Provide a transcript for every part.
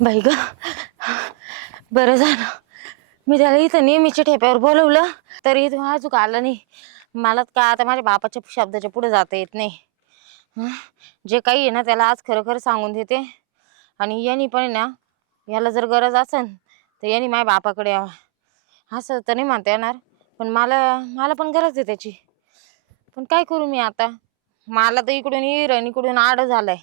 बाई ग. बरं झालं. मी त्याला इथं नेहमीच्या ठेप्यावर बोलवलं तरी तो अजून आला नाही. मला का आता माझ्या बापाच्या शब्दाच्या पुढे जाता येत नाही. हं? जे काही आहे ना त्याला आज खरं खरं सांगून देते. आणि यांनी पण आहे ना याला जर गरज असेल तर यांनी माझ्या बापाकडे यावं. असं तर नाही म्हणता येणार पण मला मला पण गरज आहे त्याची. पण काय करू मी आता? मला तर इकडून हिर इकडून आड झालाय.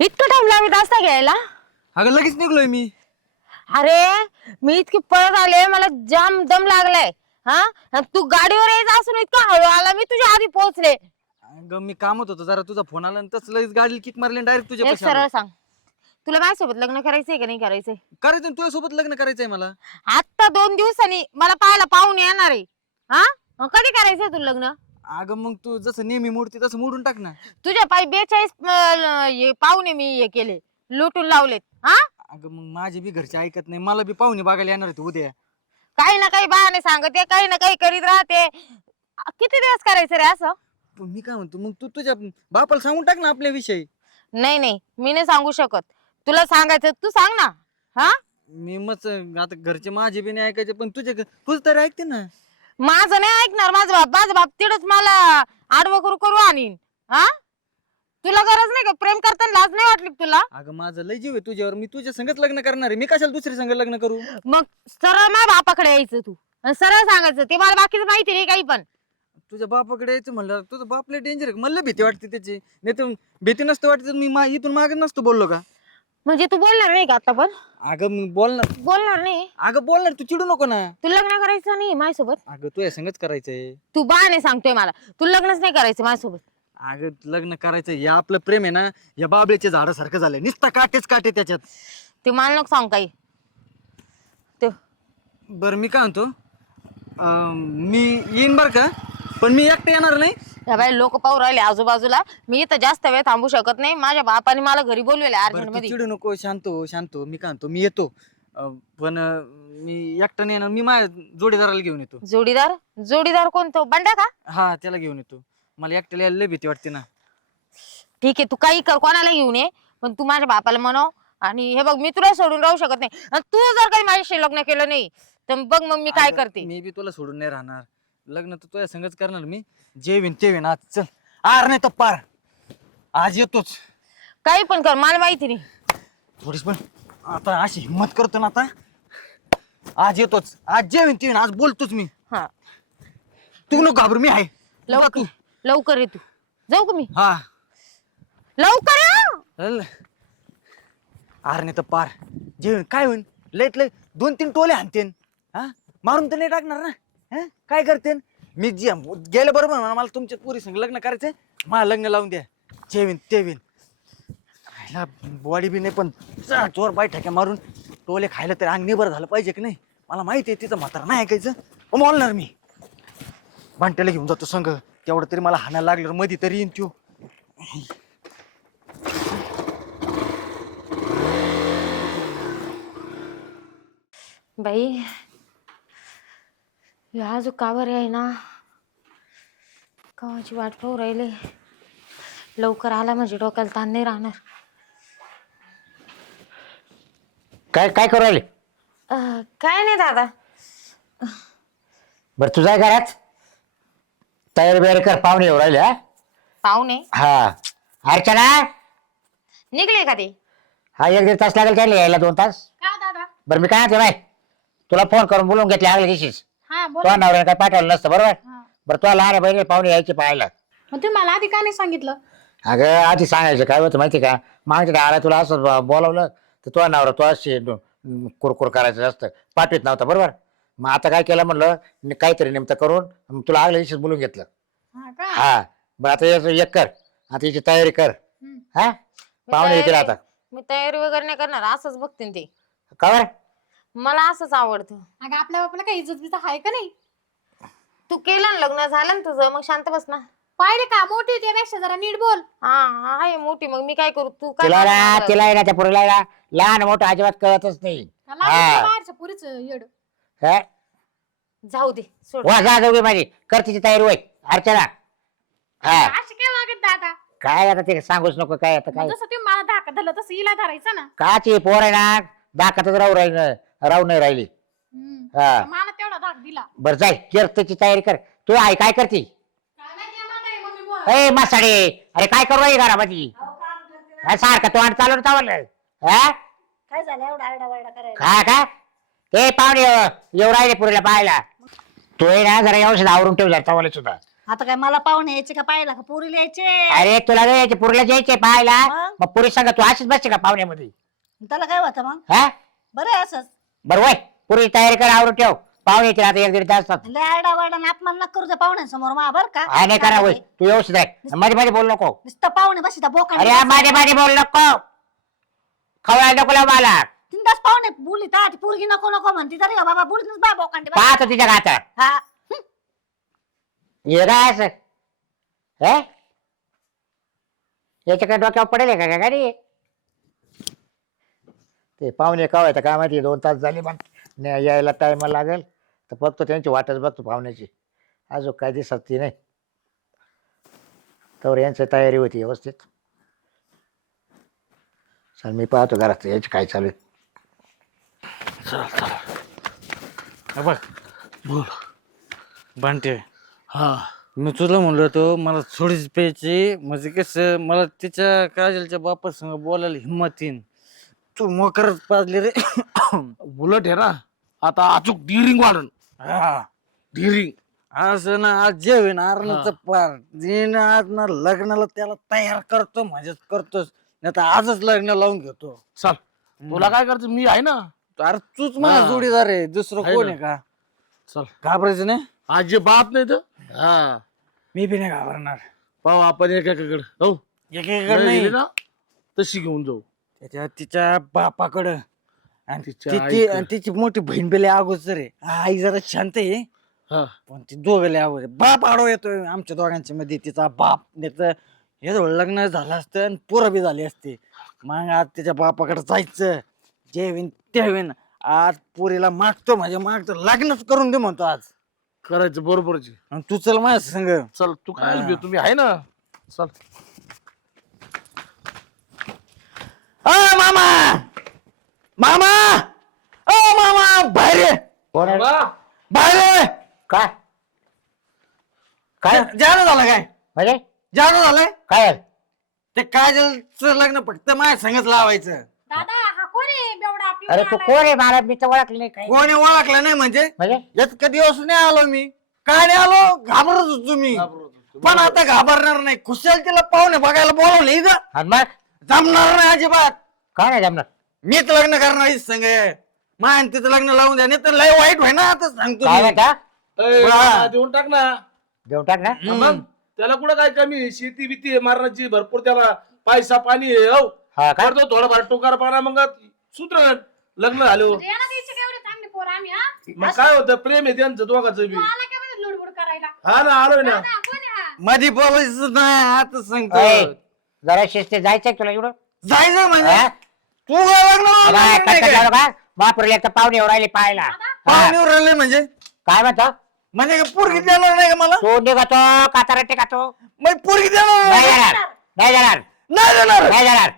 इतकं टाइम लागत असता घ्यायला? अगं लगेच निघलोय मी. अरे मी इतकी पळत आले मला जाम दम लागलाय. हा? आणि तू गाडीवर यायचं असून इतका हळू आला मी तुझ्या आधी पोहोचले. अगं मी कामत होतो जरा तुझा फोन आला आणि तसं लगेच गाडी किक मारली डायरेक्ट तुझ्या एक पाशी सरळ आलो. सांग. तुला माझ्यासोबत लग्न करायचंय का नाही करायचंय? करायचं ना, तुझ्यासोबत लग्न करायचंय मला. आता दोन दिवसांनी मला पाहायला पाहून येणार आहे. हा? मग कधी करायचंय तुला लग्न? अगं मग तू जसं नेहमी मोडते तसं मोडून टाक ना. तुझ्या पायी बेचाळीस अं, हे पाहुणे मी हे केले लुटून लावलेत हा? अगं मग माझी बी घरची ऐकत नाही मला बी पाहुणे बघायला येणार होते उद्या. काही ना काही बहाणे सांगते काही ना काही करीत राहते. किती दिवस करायचं रे असं? पण मी काय म्हणतो मग तू तुझ्या बापाला सांगून टाक ना आपल्या विषयी. नाही नाही मी नाही सांगू शकत. तुला सांगायचं तू सांग ना हा? मी मग आता घरचे माझे बी नाही ऐकायचे पण तुझे तुझं तरी ऐकते ना. माझं नाही ऐकणार. माझा बाप माझा बाप तिडच मला आडवं करू करू आणीन. हा? तुला गरज नाही का? प्रेम करताना लाज नाही वाटली का तुला? अगं माझं लय जीव आहे तुझ्यावर. मी तुझ्या संगच लग्न करणार आहे. मी कशाला दुसरी संग लग्न करू? मग सरळ माझ्या बापाकडे यायचं तू. आणि सरळ सांगायचं ते मला बाकीचं माहिती नाही काही पण. तुझ्या बापाकडे यायचं म्हणलं तुझं बापले डेंजर आहे. मला लय भीती वाटते त्याची. नाही तर भीती नसतं वाटते. तर मी मा- इथून मागे नसतो बोललो का? म्हणजे तू बोलणार नाही का आता पण? अगं मग बोलणार. बोलणार नाही. अगं बोलणार. तू चिडू नको ना. तू लग्न करायचं नाही माझ्यासोबत? अगं तू या संगच करायचंय. तू बहाणे सांगतोय मला. तू लग्नच नाही करायचं माझ्यासोबत. अगं लग्न करायचं या आपलं प्रेम आहे ना या बाबळीच्या झाडासारखं झालंय. नुसता काटेच काटे त्याच्यात. ते मला नको सांग काही. ते बरं मी काय म्हणतो? अं, मी येईन बरं का? पण मी एकटं येणार नाही. बाई लोक पाहू राहिले आजूबाजूला. मी इथं जास्त वेळ थांबू शकत नाही. माझ्या बापाने मला घरी बोलवेले अर्जंट तू मध्ये चिडू नको शांत हो शांत हो. मी काय म्हणतो मी येतो. अं, पण अं, मी एकटा नाही येणार. मी माझ्या जोडीदाराला घेऊन येतो. जोडीदार? जोडीदार कोणतो बंड्या का? हा त्याला घेऊन येतो. मला एकट्याला यायला लय भीती वाटते ना. ठीक आहे तू काही कर कोणाला घेऊन ये. पण तू माझ्या बापाला म्हणव. आणि हे बघ मी तुला सोडून राहू शकत नाही. आणि तू जर काही माझ्याशी लग्न केलं नाही तर बघ मग मी काय अगं, करते? मी बी तुला सोडून नाही राहणार. लग्न तर तुझ्या संगच करणार मी. जे विन ते विन. आज चल. आर नाही तर पार. आज येतोच. काही पण कर मला माहिती नाही. थोडीच पण. आता अशी हिंमत करतो ना आता. आज येतोच. आज जे विन ते विन. आज बोलतोच मी. हा. तू नको घाबरू. मी आहे. लवकर. तू. लवकर ये तू. जाऊ का मी? हा. लवकर ये. चल. आर नाही तर पार. जे होईन काय होईन लयत लय. दोन तीन टोले हाणतेन. हा? मारून तर नाही टाकणार ना. हा? काय करतेन? मी जे गेलं बरोबर म्हणा मला तुमच्या पुरी संग लग्न करायचंय. मला लग्न लावून द्या. जेवीन तेवीन खायला बॉडी बी नाही पण जा, जोर बाय ठेक्या मारून टोले खायला तरी अंग निबर झालं पाहिजे की नाही? मला माहिती आहे तिचं म्हातारा नाही ऐकायचं. बोलणार मी. भांट्याला घेऊन जातो संघ तेवढं तरी मला हाणायला लागलं मधी तरी येईन त्यो. बाई ह्या जो कावर आहे ना? कवाची वाट पाहू राहिले. लवकर आला म्हणजे डोक्याला ताण नाही राहणार. काय काय करू राहिले? अं, काय नाही दादा. बरं तुझा घरात. तयारी बियारी कर पाहुणे येऊ राहिले हा? पाहुणे? हा. अर्चना? निघले का ते? हा एक दीड तास लागेल काय यायला दोन तास. का दादा? बरं मी काय म्हणते बाय तुला फोन करून बोलून घेतले आगल्या दिवशीच. हा बोल. तुझ्या नवऱ्याने काय पाठवलं नसतं बरोबर? हा. बरं तुला लहान बहिणी पाहुणे यायचे पाहायला. मग तुम्ही मला आधी का नाही सांगितलं? अगं आधी सांगायचं काय होतं माहिती का? मागच्या डाळा तुला असं ब- बोलावलं तर तुझा नवरा तो अशी कुरकुर करायचं जास्त. पाठवीत नव्हता बरोबर? मग आता काय केलं म्हणलं नि- काहीतरी निमित्त करून मग तुला आगल्या दिवशीच बोलून घेतलं. हा का? हा. बरं आता याचं एक कर. आता याची तयारी कर. हम्म. हा? पाहुणे येतील आता. मी तयारी वगैरे नाही करणार असंच बघते ते. का बरं? मला असंच आवडतं. अगं आपल्या बापाला काही इज्जत बिज्जत आहे का नाही? तू केलं ना लग्न झालं ना तुझं मग शांत बस ना. पाहिले का मोठी त्यापेक्षा जरा नीट बोल. हा आहे मोठी मग मी काय करू? तू काय तिला ना करणार? तिला आहे ना त्या पुरीला आहे ना लहान मोठं अजिबात कळतच नाही. हा. बाहेरच्या पुरीच येड. हा? जाऊ दे सोड. वा जा जाऊ दे माझी. कर तिची तयारी होय अर्चना. हा. अशी काय वागत दादा? काय आता ते सांगूच नको काय आता काय? जसं तुम्ही मला धाका धरलं तसं हिला धरायचं ना. काची पोर आहे ना दाखतच राहू राहील राहू नाही राहिली. हम्म. हा. मला तेवढा धाक दिला. बर जाय कर त्याची तयारी कर. तू आई काय करती? काय माहिती म्हातारी मम्मी बोल. ए मासाडे अरे काय करू राही घरामध्ये? हा, सारखं तो आणि चालवून चावलं. हा? काय झालं एवढा आरडा वारडा करायला काय ते पाहुणे येऊ येऊ राहिले पुरीला पाहायला. तो आहे ना जरा औषध आवरून ठेव जरा चावले सुद्धा. आता काय मला पाहुणे यायचे का पाहिला का पुरीला यायचे? अरे तुला नाही यायचे पुरीला जायचे पाहायला. मग? मग पुरी सांगा तू अशीच बसते का पाहुण्यामध्ये? त्याला काय होतं मग? हा? बरं आहे असंच. बरं वय पुरी तयारी कर आवरून ठेव. पाहुणे येतील आता एक दीड तास लय आरडा वारडा अपमान नका करू त्या पाहुण्यांसमोर मा बर का? हा नाही करा होय तू व्यवस्थित आहे. मध्ये मध्ये बोल नको. नुसतं पाहुणे बसी बोका अरे मध्ये मध्ये बोल नको. खवळायला नको लावू मला. तीन तास पाहुणे बोलली ता ती पोरगी नको नको म्हणती. तरी का बाबा बोलतीच बा बोकांडी बा. पाहतो तिच्या गाता हा. हे काय असं? हे? याच्याकडे डोक्यावर पडेल का गाडी ते पाहुणे का व्हायचं काय माहिती दोन तास झाले पण नाही यायला टाइम लागेल. तर बघतो त्यांची वाटच बघतो पाहुण्याची. अजून काय दिसत ती नाही. तर यांची तयारी होती व्यवस्थित. चल मी पाहतो घरात याची काय चालू आहे. हे बघ बोल. बांटे हा. मी तुला म्हणलो होतो मला थोडीच प्यायची म्हणजे कसं मला तिच्या काजलच्या बापा संग बोलायला हिंमत येईन. तू मोकरच पाजले रे. बुलट आहे ना आता अचूक डिरिंग वाढन. हा. डिरिंग असं ना आज जे होईन आरणाचं पार. आज ना लग्नाला त्याला तयार करतो म्हणजेच करतोच नाही तर आजच लग्न लावून घेतो. चल तुला काय करायचं? मी आहे ना. अरे तूच माझा. जोडीदार आहे दुसरं कोण. आहे का? चल. घाबरायचं नाही? आज जे बाप नाही तर. हा. मी बी नाही घाबरणार. पाहू आपण एकेकाकडे. हो एकेकडे नाही. ना तशी घेऊन जाऊ. त्याच्या तिच्या बापाकडं. आणि तिच्या ती- ती- आईकडं. आणि तिची मोठी बहीण बेले अगोदर आहे. आई जरा शांत आहे. हा. पण ती दोघे अगोदर बाप आडो येतोय आमच्या दोघांच्या मध्ये. तिचा बाप त्याचं हे जवळ लग्न झालं असतं आणि पोरं बी झाली असते. मग आज त्याच्या बापाकडे जायचं. जे होईन ते होईन. आज पोरीला मागतो म्हणजे मागतो. लग्नच करून दे म्हणतो आज. करायचं बरोबरची. आणि तू चल माझ्या संग. चल तू काय हा. बी, तुम्ही आहे ना? चल. अ मामा! मामा! अ मामा! बाहेर. कोण आहे? बाहेर ये. काय? काय? जाणं झालं काय? म्हणजे? जाणं झालंय? काय? आहे? ते काजलचं लग्न फक्त माझ्या संगच लावायचं. दादा हा कोण आहे? बेवडा आपल्या अरे तू कोण आहे? मला मी तर ओळखलं नाही काय कोणी ओळखलं नाही म्हणजे? म्हणजे? इतका दिवस नाही आलो मी. काय नाही आलो? घाबरत होतो मी. पण आता घाबरणार नाही. खुशाल तिला पाहुणे बघायला बोलवले इथं. आणि मग? जमणार नाही अजिबात. काय नाही जमणार? मीच लग्न करणार संग मान तिचं लग्न लावून द्या नाही तर लय वाईट होय ना आता सांगतो काय मी. म्हणता? ए, हा. देऊन टाक ना. देऊन टाक ना? मग? त्याला कुठं काय कमी? आहे? शेती बिती मारण्याची भरपूर त्याला पैसा पाणी आहे हो. हा काय करतो थोडाफार टोकार पाना मग सुधरण. लग्न झालो. येणार द्यायची का एवढी चांगली पोर आम्ही हा? मग काय होतं? प्रेम आहे त्यांचं दोघांचं बी. तू आला काय म्हणजे लुडबुड करायला? हा ना आलोय ना. दादा कोण आहे हा मधी बोलायचं नाही आता सांगतो अय, जरा शिस्ते जायचंय तुला एवढं जायचं म्हणजे? हा? तू काय नाही कटकट? झालं का एक तर पाहुणे येऊ राहिले पाहायला. हा. पाहुणे राहिले म्हणजे? काय म्हणतो? म्हणजे का पोरगी देणार नाही का मला? तू निघतो कातारा टिकातो. मग पोरगी देणार नाही नाही जाणार नाही जाणार नाही देणार?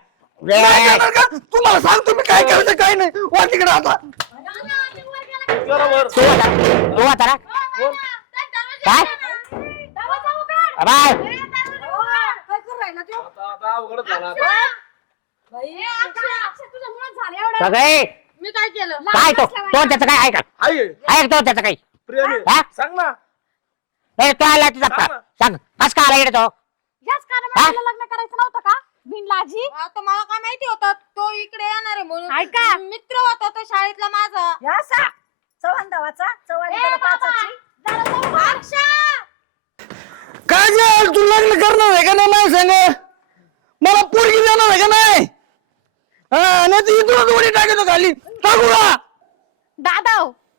नाही जाणार नाही ए, देणार का? तुम्हाला सांगतो मी काय करायचं काय नाही. वा तिकडे आता. ते. बरोबर. तू आता तू आता ना हो, काय? उघडा ना. दरवाजा उघड. अबाय ए, दरवाजा उघड. काय करू राहिला तो आता झालं. सगळे! मी काय केलं? काय तो? तो त्याचं काय? ऐका. ऐक तो त्याचं काही. प्रेम हा? सांग ना. तो आला तुझा सांग ना. सांग. कस का आला इकडे तो? याच कारणामुळे मला लग्न करायचं नव्हतं का? बिनलाजी? आता मला काय माहिती होतं? तो इकडे येणार आहे म्हणून. ऐका. मित्र होता तो शाळेतला माझा. या असा. चव्हाण धावाचा चव्हाण ए, त्याला बाबा, पाचाची. जरा जाऊ. बा. काय तू लग्न करणार आहे का नाही माझ्या सांग मला पोरगी देणार आहे का नाही? हा नाही तर इथूनच उडी टाकतो खाली. टाकू का? दादा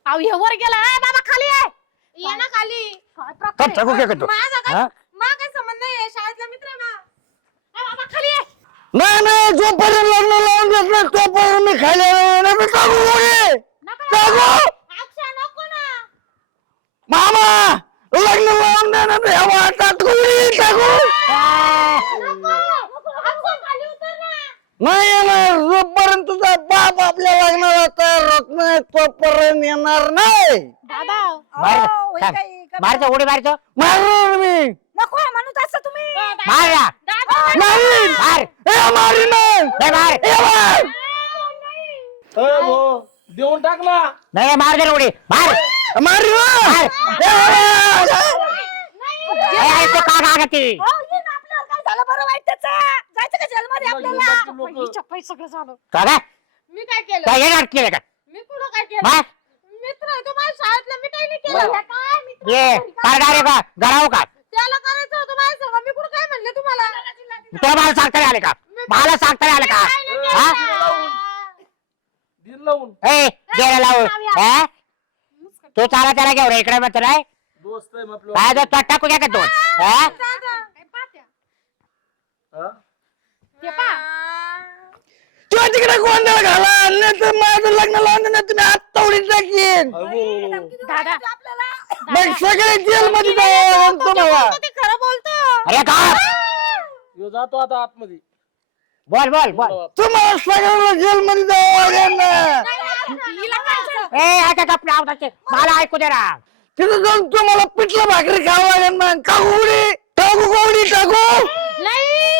अहो हे वर गेला. ए, बाबा खाली आहे. ये ना खाली. काय करतो. माझा काय हा? माझा काय संबंध नाही शाळेतला मित्र आहे बाबा खाली आहे. नाही नाही जोपर्यंत लग्न लावून देत नाही तोपर्यंत मी खाली येणार नाही टाकू उडी नका टाकू. अक्षय नको ना. मामा लग्न लावून दे ना देवा टाकू टाकू. नाही येणार जोपर्यंत तुझा बाप आपल्या लग्नाला तयार होत नाही तोपर्यंत येणार नाही दादा मार अहो, हे काय? काही कमी- मारतो उडी मारतो मारणार मी नको आहे म्हणून असं तुम्ही मार ना. नाही मार ए मारी नाही ए, मार ए, मार. देऊन टाकला नाही नाही, मार दे ना उडी मार मारी ना. मार. ए, ए, ए, ऐकतो का ती हो, ये ना आपल्यावर काय झालं बरं वाईट त्याचं जायचं का जेलमध्ये आपल्याला? लोक. हिच्या पै सगळं झालं. का काय मी काय केलं? काय येणार केलं का? मी कुठं काय केलं? मित्र आहे तो माझ्या शाळेतला मी काही नाही केलं. काय मित्र ये काय गाडी का घराव का? त्याला करायचं होतं माझ्या संग मी कुठं काय म्हणले तुम्हाला? तुला मला सांगता नाही आले का? मला सांगता नाही आले का? हा? दिन लावून. ए गेला लावून. हा? तू चाला त्याला घेऊन इकडे म्हणतो नाही? दोस्त आहे आपलं. काय तो टाकू घ्या का दोन? हा? हा? ते पा तू तिकडे गोंधळ घाला. नाही तर माझं लग्न लावून नाही तुम्ही. आत्ता उडी टाकीन. दादा. मग सगळे जेल मध्ये जावं तुम्हाला. ते खरं बोलतो. अरे का? ह्यो जातो आता आतमध्ये. बोल बोल बोल. तुम्हाला सगळ्यांना जेल मध्ये जावं लागेल ना हिला काय झालं? ए आता गप लाव त्याचे. मला ऐकू दे ना. तिथं जाऊन तुम्हाला पिठलं भाकरी खावं लागेल ना टाकू उडी. टाकू का उडी टाकू? नाही.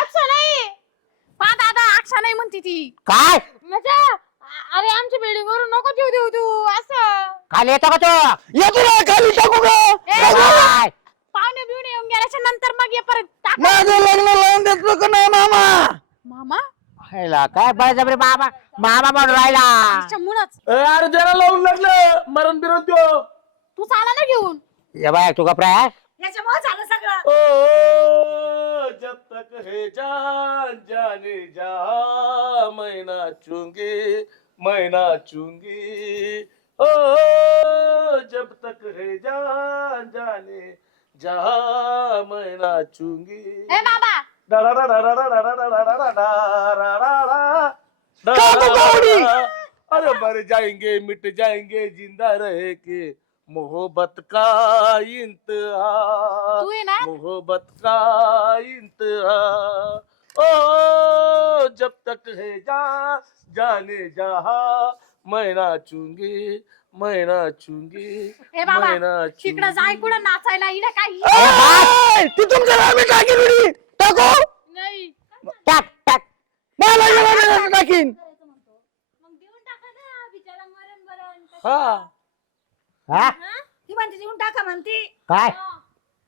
असं नाही. पा दादा अक्षा नाही म्हणती ती. काय? म्हणजे अ- अरे आमच्या बिल्डिंग वरून नको देऊ देऊ तू असं. खाली येतो का तू? येतो ना खाली टाकू का? टाकू काय? पाहुणे बिवणे येऊन गेल्याच्यानंतर मग ये परत टाक. माझं लग्न लावून देतो का नाही मामा. मामा? हायला, काय? बळजबरी मामा मामा म्हणून राहिला. ए, अरे त्याला लावून लागलं मरण बिरण त्यो. तू चाला ना घेऊन. ये बाय तू कपडा याच्यामुळे झालं सगळं. ओ. तक है जान जाने जा मैं नाचूँगी मैं नाचूँगी ओ जब तक है जान जाने जा मैं नाचूँगी ए बाबा। अरे मर जाएँगे मिट जाएँगे ज़िंदा रह के मोहब्बत का इंतहा? तू आहे ना. मोहब्बत का इंतहा? ओ जब तक है जा जाने जहा मैं नाचूंगी मैं नाचूंगी ए बाबा मैं नाचूंगी तिकडं जाय कुठं नाचायला इकडे काही ए, ती तुमच्या नावे टाकीन उडी. टाकू? नाही. टाक टाक. मला लग्न लावून टाकीन. मग देऊन टाका ना बिचारा मरण मरण हा. हा? ती म्हणते देऊन टाका म्हणते. काय?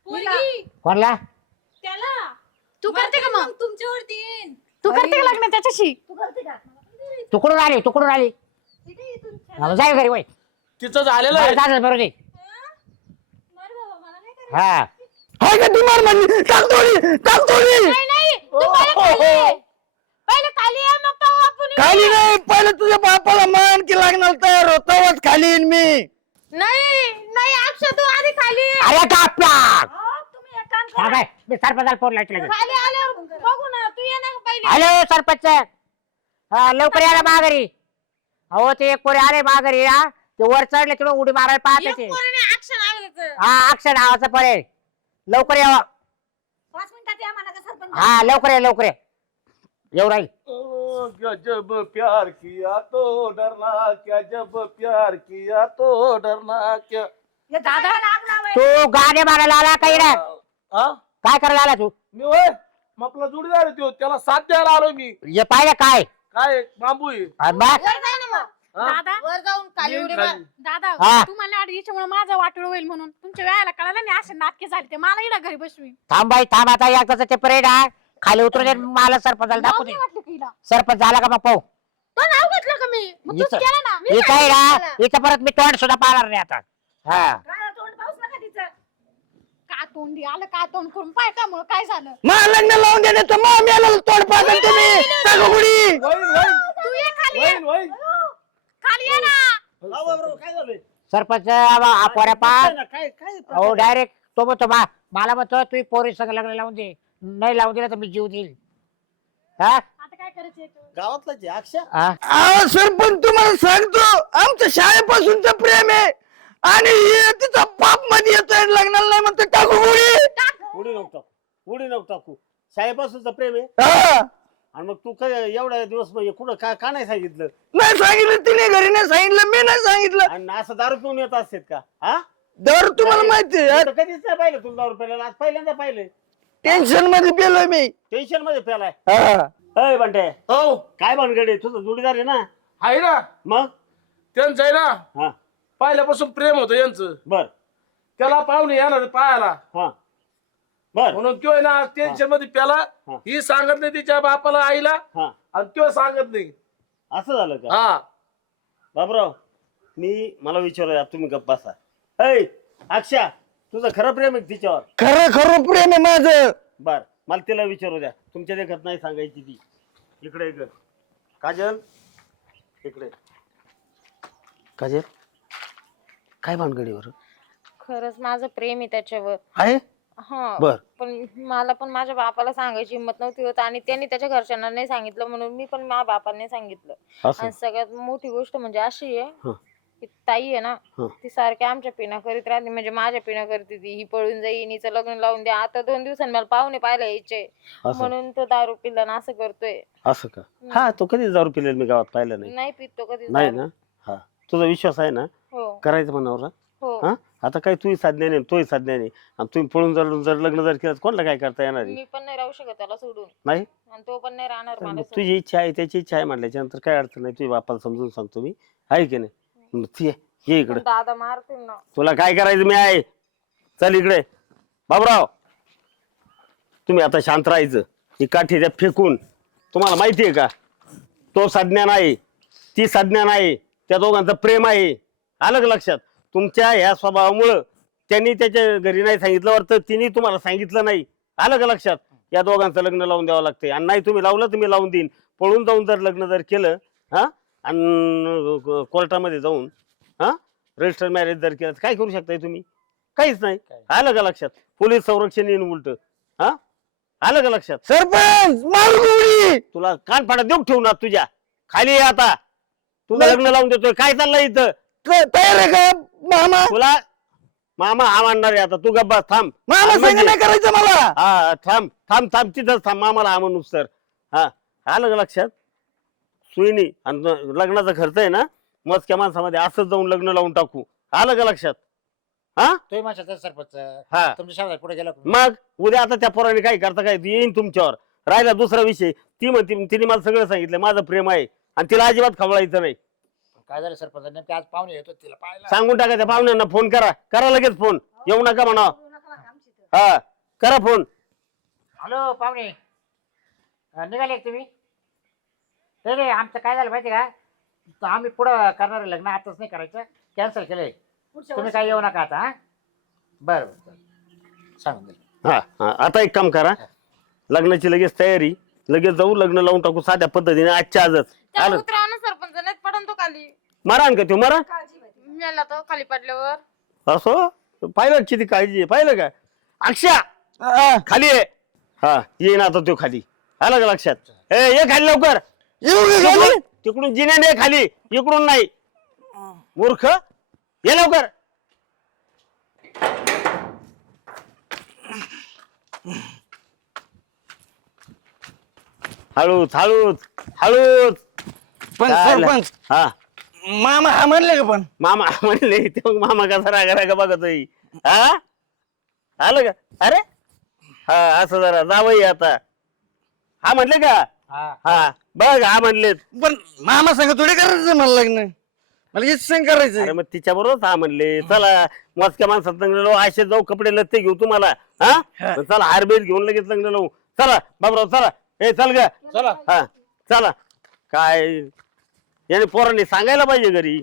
पोरगी. कोणला? त्याला. तू करते का मग? तुमच्यावरती येईन. तू करते का लग्न त्याच्याशी? तू करते का? तू कुठून आली? तू कुठून आली? जाय घरी वय. तिचं झालेलं आहे. बरोबर दे. मर बाबा मला नाही करायचं. हा. हाय का ती मार टाकतो उडी टाकतो उडी नाही नाही तू पहिले खाली ये. पहिले खाली ये मग पाहू आपण खाली नाही पहिले तुझ्या बापाला मान की लागणार तयार होतावच खाली येईन मी. नाही नाही अक्षय तू आधी खाली. ये. अरे कापला हो, तुम्ही एक काम करा. काय मी सरपंचाला फोन लावतो लगेच. खाली आल्यावर बघू ना तू ये ना पहिले. हॅलो सरपंच. हा, लवकर या ना माघारी. अहो ते एक पोरे आले माघारी या ते वर चढले तिकडे उडी मारायला पाहत एक ते. हा अक्षय नावाचं पडेल लवकर यावं. पाच मिनिटात या म्हणा का सरपंच? हा लवकर या लवकर या. येऊ राहील. जब प्यार किया तो डरना क्या जब प्यार किया तो डरना क्या। हे दादा. तू गाणे मारायला आला का इकडे? हा काय करायला आला तू? मी होय मग आपला जोडीदार आहे त्यो त्याला साथ द्यायला आलो मी. हे पाहिलं काय? काय बांबू आहे. आणि बघ, वर जाय ना मग. हा? दादा वर जाऊन खाली उडी मार. खाली. दादा. तुम्हाला वाटलं याच्यामुळे माझं वाटोळ होईल म्हणून. तुमच्या वेळाला कळालं नाही असे नाटके झाले ते. मला इकडे घरी बसवी. थांब बाई थांब आता एकदाच ते परेड आहे. खाली उतरू दे मला सरपंचाला दाखवू नाही दे. वाटलं सरपंच झाला का मग पाहू? तो नाव घेतलं का मी? मग तूच इथं- केलं ना. मी इथं आहे ना? इथं परत मी तोंड सुद्धा पाहणार नाही आता. हा. काय तोंड पाऊस नका तिचं. का तोंडी? आलं का तोंड करून? पाय त्यामुळे काय झालं? मला लग्न लावून दे नाही तर मग मी आलो तोड पाहता तुम्ही. टाकू उडी होईन होईन तू ये खाली. ये. होईन होईन खाली ये ना. सरपंच हा पोऱ्या पाच अहो डायरेक्ट तो म्हणतो मा मला म्हणतो तू पोरी संग लग्न लावून दे. नाही लावून दिलं तर मी जीव देईल. हा? अहो सरपंच तुम्हाला सांगतो आमच्या शाळेपासूनच प्रेम आहे. आणि हे तिचा पापमध्ये येतोय लग्नाला नाही म्हणते टाकू गोळी उडी नको टाकू उडी नको टाकू. शाळेपासूनच प्रेम आहे. हा. आणि मग तू काय एवढ्या दिवस म्हणजे कुठं का का नाही सांगितलं? नाही सांगितलं तिने घरी नाही सांगितलं मी नाही सांगितलं. आणि असं दारू पिऊन येत असतात का? हा? दर तुम्हाला माहिती मी तर कधीच नाही पाहिलं तुला दारू प्यायला. आज पहिल्यांदा पाहिलं टेन्शनमध्ये पेलोय मी. टेन्शनमध्ये प्यालाय. हा. अय बंटे. हो. काय भानगडे तुझं जोडीदार आहे ना? आहे ना. मग? त्यांचं आहे ना. हा. पहिल्यापासून प्रेम होतं यांचं. बर. त्याला पाहुणे येणार पाहायला. हा. बर. म्हणून तो आहे ना टेन्शनमध्ये प्याला. हा. ही सांगत नाही तिच्या बापाला आईला. हा. आणि तो सांगत नाही. असं झालं का? हा. बाबराव मी मला विचारूया तुम्ही गप्प बसा. ऐ अक्षा तुझं खरं प्रेम आहे तिच्यावर? खरं खरं प्रेम आहे माझं. बर. मला तिला विचारू द्या. तुमच्या देखत नाही सांगायची ती. इकडे इकडे काजल? इकडे. काजल? काय भानगडीवर खरंच माझं प्रेम आहे त्याच्यावर. आहे? हा. बर. पण मला पण माझ्या बापाला सांगायची हिंमत नव्हती होत आणि त्यांनी त्याच्या घरच्यांना नाही सांगितलं म्हणून मी पण माझ्या बापाने सांगितलं. असं. आणि सगळ्यात मोठी गोष्ट म्हणजे अशी आहे हं. की ताई आहे ना हं. ती सारखी आमच्या पिना करीत राहते म्हणजे माझ्या पिना करते ती. ही पळून जाईन हिचं लग्न लावून द्या. आता दोन दिवसांनी मला पाहुणे पाहायला यायचे. असं म्हणून तो दारू पिला ना असं करतोय. असं का? हा तो कधी दारू पिलेला मी गावात पाहिलं नाही. नाही पित तो कधी नाही ना? हा. तुझा विश्वास आहे ना? हो. करायचं मनावर हो. हा? आता काही तुही साधण्या नाही तोही साधण्या नाही. आणि तुम्ही पळून जर जर लग्न जर केलं तर कोणाला काय करता येणार आहे? मी पण नाही राहू शकत त्याला सोडून. नाही? आणि तो पण नाही राहणार मला सोडून. तुझी इच्छा आहे त्याची इच्छा आहे म्हटल्याच्या नंतर काय अडचण नाही. तुझ्या बापाला समजून सांगतो मी. आहे की नाही? मग ती ये ये इकडे दादा मारतील ना. तुला काय करायचं? मी आहे. चल इकडे. बाबराव तुम्ही आता शांत राहायचं. ही काठी त्या फेकून. तुम्हाला माहिती आहे का? तो संज्ञा नाही ती संज्ञा नाही त्या दोघांचं प्रेम आहे. का लक्षात? तुमच्या ह्या स्वभावामुळं त्यांनी त्याच्या घरी नाही सांगितलं वाटतं तिने तुम्हाला सांगितलं नाही. का लक्षात? या दोघांचं लग्न लावून द्यावं लागते आणि नाही तुम्ही लावलं तर मी लावून देईन. पळून जाऊन जर लग्न जर केलं हा आणि कोर्टामध्ये जाऊन हा? रजिस्टर मॅरेज जर केलं तर काय करू शकताय तुम्ही? काहीच नाही. आलं का लक्षात? पोलीस संरक्षण येईन उलट. हा? आलं का लक्षात? सरपंच मारू गोळी तुला कान फाडा देऊ ठेवू ना तुझ्या. खाली ये आता. तुला लग्न लावून देतोय. काय चाललंय इथं? त- तयार आहे का मामा? तुला मामा हा मानणार आहे आता. तू गप्पा थांब. मामा संग म्हणजे- नाही करायचं मला. हा थांब. थांब थांब. तिथंच थांब. मामाला हा म्हणूस तर हा. आलं का लक्षात? सुईनी आणि लग्नाचा खर्च आहे ना मोजक्या माणसामध्ये असंच जाऊन लग्न लावून टाकू. आलं का लक्षात? हा? तुम्ही म्हणता सरपंच. हा. तुमच्या शब्दात पुढे गेला मग? उद्या आता त्या पोराने काय करता काय? येईन तुमच्यावर. राहिला दुसरा विषय. ती म्हणते तिने मला सगळं सांगितलं. माझं प्रेम आहे. आणि तिला अजिबात खवळायचं नाही. काय झालं सरपंच? नेमके आज पाहुणे येतो तिला पाहायला. सांगून टाका त्या पाहुण्यांना. फोन करा. करा लगेच फोन. येऊ नका म्हणा हा. करा फोन. हॅलो पाहुणे. अं, निघाले का तुम्ही? नाही नाही आमचं काय झालं माहिती का? तर आम्ही पुढं करणार आहे लग्न आताच नाही करायचं. कॅन्सल केलंय. तुम्ही काय येऊ नका आता हा? बरं बरं चालेल. सांगून हा हा. आता एक काम करा. लग्नाची लगेच तयारी. लगेच जाऊ लग्न लावून टाकू साध्या पद्धतीने आजच्या आजच. त्याला आलं? उतराव ना सरपंच नाही पडन तो खाली. मरान का तू मरा. मेला तो खाली पडल्यावर. असो. पाहिलं किती काळजी आहे. पाहिलं का? अक्षा हा, खाली आहे हा. येईन आता तो खाली. आलं का लक्षात? ए ये खाली लवकर. तिकडून- जिन्याने ये खाली. इकडून नाही. मूर्ख. ये लवकर. हळूच हळूच हळूच. पण चालेल. सरपंच हा. मामा हा म्हणले का पण? मामा म्हणले ते मग मामा कसा रागा रागा बघतोय. हा? आलं का? अरे? हा असं जरा जावई आता. हा म्हणले का? हा. हा. बघ हा म्हणले पण मामा संग थोडी करायचं मला लग्न? मला हेच संग अरे करायचं मग तिच्या बरोबर हा म्हणले चला मोजक्या माणसात लग्न लावू असे जाऊ कपडे लत्ते घेऊ तुम्हाला. हा? चला हारबीर घेऊन लगेच लग्न लावू. चला बाबराव चला. ए चल ग. चला. हा चला. काय याने पोरांनी सांगायला पाहिजे घरी.